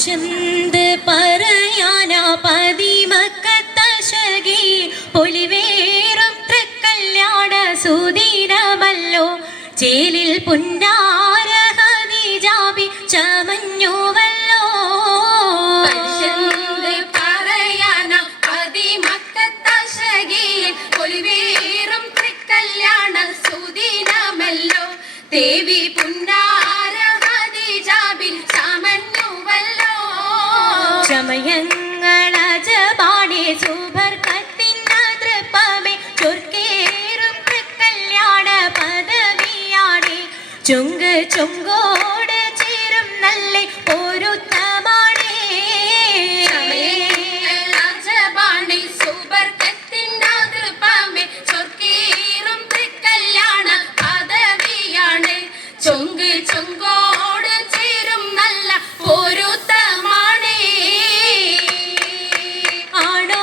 കുശന്ത് പറയാനാ പതിമക്കത്തശകി പൊലിവേറും തൃക്കല്യാണ സുദിനമല്ലോ ചേലിൽ പുന്നാര ഹദീജാബി ചമഞ്ഞുവല്ലോ. കുശന്ത് പറയാനാ പതിമക്കത്തശകി പൊലിവേറും തൃക്കല്യാണ സുദിനമല്ലോ ദേവി പുന്നാര ഹദീജാബി ചമഞ്ഞുവല്ലോ. ചമയങ്ങളജബാണേ സുബർക്കത്തിനതൃപ്പമേ ചൊർക്കേറും തൃക്കല്യാണ പദവിയാണേ ചുങ്ക് ചുങ്കോട് ചേരും നല്ല പൊരുത്തമാണേ. ചമയങ്ങളജബാണേ സുബർക്കത്തിനതൃപ്പമേ ചൊർക്കേറും തൃക്കല്യാണ പദവിയാണേ ചുങ്ക് ചുങ്കോട് ചേരും നല്ല പൊരുത്തമാണേ. ആണോ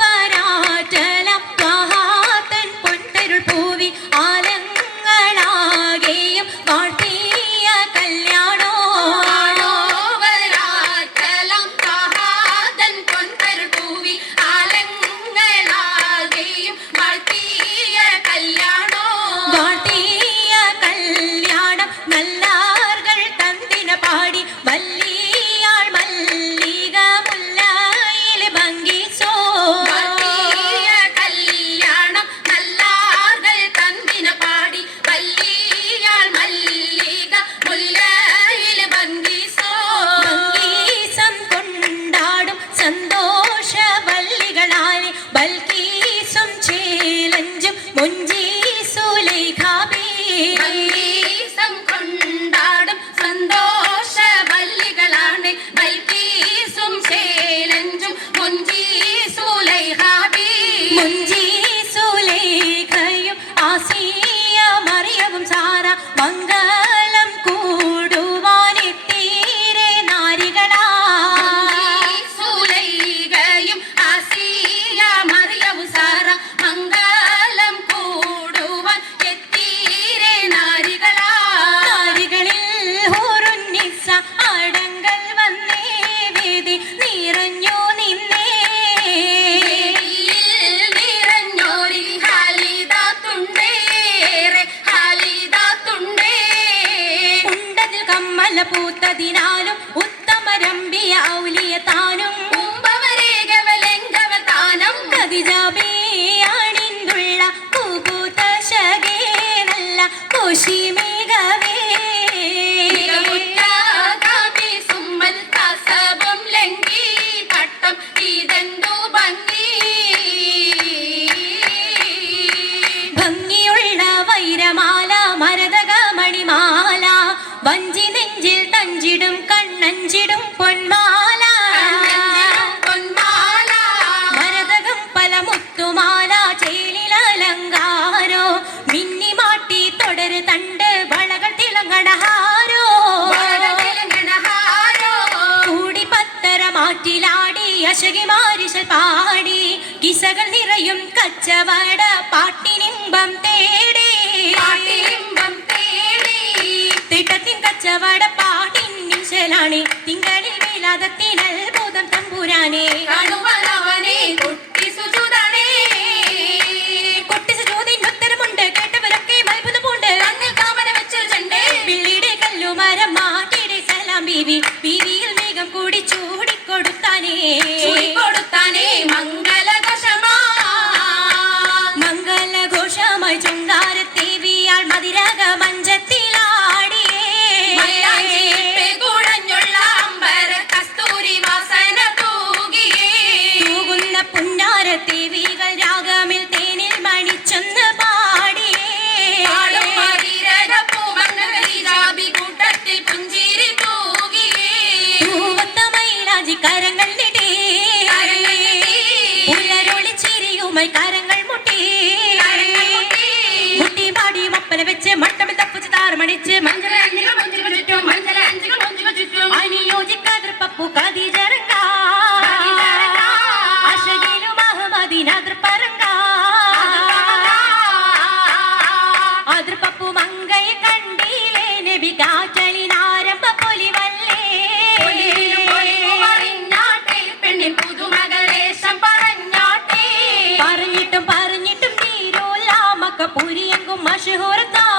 വരാറ്റലം മഹാതൻ പൊൻതരുൾ പൂവി ആലങ്ങളാകെയും വാഴ്ത്തിയ കല്യാണോ. ആണോ വരാറ്റലം മഹാതൻ പൊൻതരുൾ പൂവി ആലങ്ങളാകെയും വാഴ്ത്തിയ കല്യാണോ. വാഴ്ത്തിയ കല്യാണം നല്ലാർകൾ തന്തിന പാടി വല്ലിയാൾ മല്ലിക മുല്ലയിൽ ഭംഗിച്ചോ. വാഴ്ത്തിയ കല്യാണം നല്ലാർകൾ തന്തിന പാടി വല്ലിയാൾ മല്ലിക മുല്ലയിൽ ഭംഗിച്ചോ. ഭംഗീസം കൊണ്ടാടും സന്തോഷ വല്ലികളാലെ ബൽക്കീസും ചേലഞ്ചും മുഞ്ചി സുലൈഖാബി. ഭംഗീസം കൊണ്ടാടും സന്തോഷ വല്ലികളാണ് ബൽക്കീസും ചേലഞ്ചും മുഞ്ചി സുലൈഖാബി. മുഞ്ചി സുലൈഖയും ആസിയ മറിയവും സാറ മംഗളം കൂടുവാനെത്തീരെ നാരികളാ. സുലൈഖയും ആസിയ മറിയവും സാറ മംഗളം കൂടുവാൻ എത്തീരെ നാരികളാ. നാരികളിൽ ഹൂറുന്നിസ്സ അടങ്കൽ വന്നേ വേദി നിറഞ്ഞു നിന്നേ. നിറഞ്ഞോരി ഹാലിദാത്തുണ്ടേറെ ഹാലിദാത്തുണ്ടേ. ഉണ്ടതിൽ കമ്മല പൂത്തതിനാലും ഉത്തമരമ്പിയ ഔലിയ താനും ഉമ്പവരേകവലെങ്കവതാനം ഖദീജാബി അണിന്തുള്ള പൂപൂത്ത ശകേ നല്ല കോശിമേഘവേ. മികവുറ്റാകാമി സുമ്മൽ കസബം ലംഘി പട്ടം ഇതെന്തു ഭംഗി. ഭംഗിയുള്ള വൈരമാല മരതക മണിമാല വഞ്ചി നെഞ്ചിൽ തഞ്ചിടും കണ്ണഞ്ചിടും പൊന്മാല. പൊന്മാല മരതകം പല മുത്തുമാല ചേലിലലങ്കാരോ മിന്നിമാട്ടി തുടര് തണ്ട് വളകൾ തിളങ്ങണഹാരോ. വളകളങ്ങണഹാരോ. കൂടി പത്തര മാറ്റിലാടി അശകി മാരിശൽ പാടി കിസകൾ നിറയും കച്ചവട പാട്ടിനിമ്പം തേടി. പാട്ടിലിമ്പം തേടി. തിട്ടത്തിൻ കച്ചവട പാട്ടിനിശലാണ് തിങ്കളിൽ വിലാദത്തിനത്ഭുതം തമ്പുരാനെ. കാണുവാനവനെ കുട്ടി സുജുതണേ. കൊട്ടിസജോതിന് ഉത്തരമുണ്ട് കേട്ടവരൊക്കെ അത്ഭുതമുണ്ട്. കണ്ണിൽ കാമന വെച്ചൊരു ചെണ്ടേ. പിള്ളിയുടെ കല്ലുമരം മാറ്റിയുടെ സലാം ബീവി ബീവിയിൽ മേഘം കൂടി ചൂടിക്കൊടുത്താനേ. ചൂടിക്കൊടുത്താനേ മംഗലഘോഷമാ. മംഗലഘോഷമായി ചുങ്കാരത്തേവിയാൾ മതിരക മഞ്ചത്തിലാടിയേ. മൈലാഞ്ചിയിട്ട് കുഴഞ്ഞുള്ള അമ്പര കസ്തൂരി വാസന തൂകിയേ. തൂകുന്ന പുന്നാരത്തേവികൾ രാഗമിൽ തേനിൽ മണിച്ചൊന്ന് പാടിയേ. പാടും മതിരകപ്പൂമങ്ങൾ ഖദീജാബി കൂട്ടത്തിൽ പുഞ്ചിരി തൂകിയേ. തൂവത്ത മൈലാഞ്ചി കരങ്ങൾ നീട്ടി. കരങ്ങൾ നീട്ടി. പുലരൊളിച്ചിരിയുമായി കരങ്ങൾ മുട്ടി. കരങ്ങൾ മുട്ടി. മുട്ടി പാടി മപ്പല വെച്ച് മട്ടമിൽ തപ്പിച്ച് താറുമണിച്ച് മഞ്ചലഞ്ചികൾ മഞ്ചുകൾ ചുറ്റും മഞ്ചലഞ്ചികൾ മഞ്ചുകൾ ചുറ്റും അനുയോജിക്കാതിർ പപ്പു ഖദീജറങ്ക. അശകിലും അഹമ്മദിനതിർ പറങ്ക. അതിർ പപ്പു മങ്കയെ കണ്ടില്ലേ നബി കാറ്റലിനാരംഭ പൊലിവല്ലേ. പുരിയെങ്കും മഷഹൂർ താരം